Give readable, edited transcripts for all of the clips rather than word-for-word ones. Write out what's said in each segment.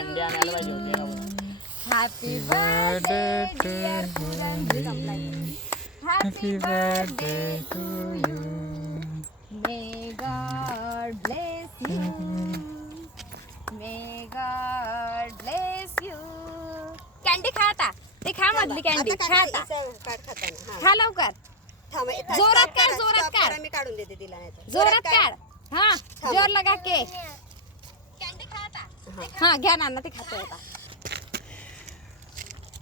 Candy आणायला पाहिजे होती का बघ. Happy birthday dear Puran. Happy birthday to you. May God bless you. May God bless you. Candy खा आता. ते खा मधली कॅन्डी खा आता. खा लवकर. जोरात काढ, जोरात काढ. मी काढून देते तिला नाही जोरात काढ. हाँ जोर लगा के. कॅन्डी खा आता. हाँ घ्या नाना ते खातोय आता.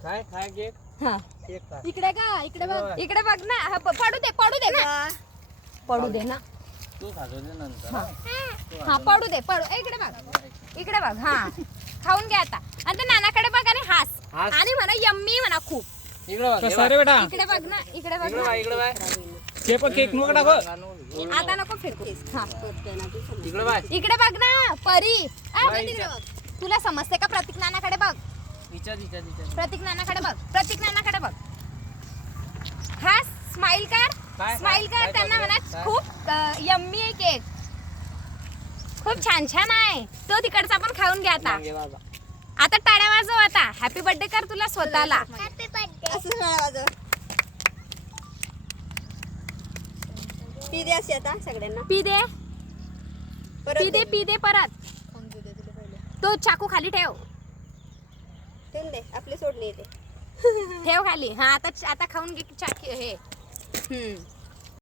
काय काय केक हाँ केक खा. इकडे का इकडे बघ. इकडे बघ ना. हा, पडू दे पडू दे ना. पडू दे ना. तू खातो ते नंतर हाँ पडू दे पडू. इकडे बघ इकडे बघ. हाँ खाऊन घ्या आता. आणि ते नानाकडे बघ आणि हास हास. आणि म्हणा यम्मी म्हणा खूप. इकडे बघ कसं रे बेटा इकडे बघ ना. इकडे बघ इकडे ना. बघ इकडे बघ ते पण केक नको टाकू. आता नको फिरकू. हाँ इकडे बघ इकडे बघ ना परी. आ, बाई, तिकडे बघ. तुला समजते का प्रतीक नानाकडे बघ. विचार प्रतीक नानाकडे बघ. प्रतीक नानाकडे बघ. हा स्माइल कर. काय? स्माइल कर. काय त्यांना चाललंय? म्हणा काय? खूप यम्मी आहे केक. खूप छान छान आहे. तो तिकडचा पण खाऊन घ्या आता. घे बाबा. आता टाळ्या वाजव आता. हॅपी बर्थडे कर तुला स्वतःला. असं वाजव. ती दे अशी आता सगळ्यांना. पी दे परत पी दे पी दे परत. तो चाकू खाली ठेव. ठेवून दे. आपले सोडणे येते. ठेव खाली. हा आता आता खाऊन घे चाकी हे.